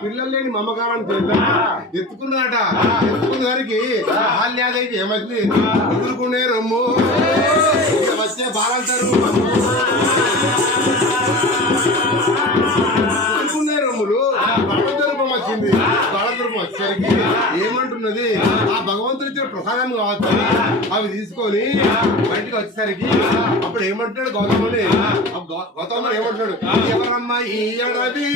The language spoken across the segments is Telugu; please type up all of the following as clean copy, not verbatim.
పిల్లలు లేని మమ్మకారాన్ని చేద్దా ఎత్తుకున్నాడట. ఎత్తుకున్న దానికి బాల్యాదైతే ఏమైంది ఎదుర్కొనే రమ్ము వచ్చే బాలంటారు. ఎదుర్కొనే రమ్ములు బలదరూపం వచ్చింది. బలదరూపం వచ్చేసరికి ఏమంటున్నది ఆ భగవంతుడు ఇచ్చిన ప్రసాదం కావచ్చు అవి తీసుకొని బయటికి వచ్చేసరికి అప్పుడు ఏమంటున్నాడు గౌతముని. గౌతముడు ఏమంటున్నాడు, ఎవరమ్మా ఈ అడవి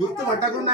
గుర్తు పట్టకుండా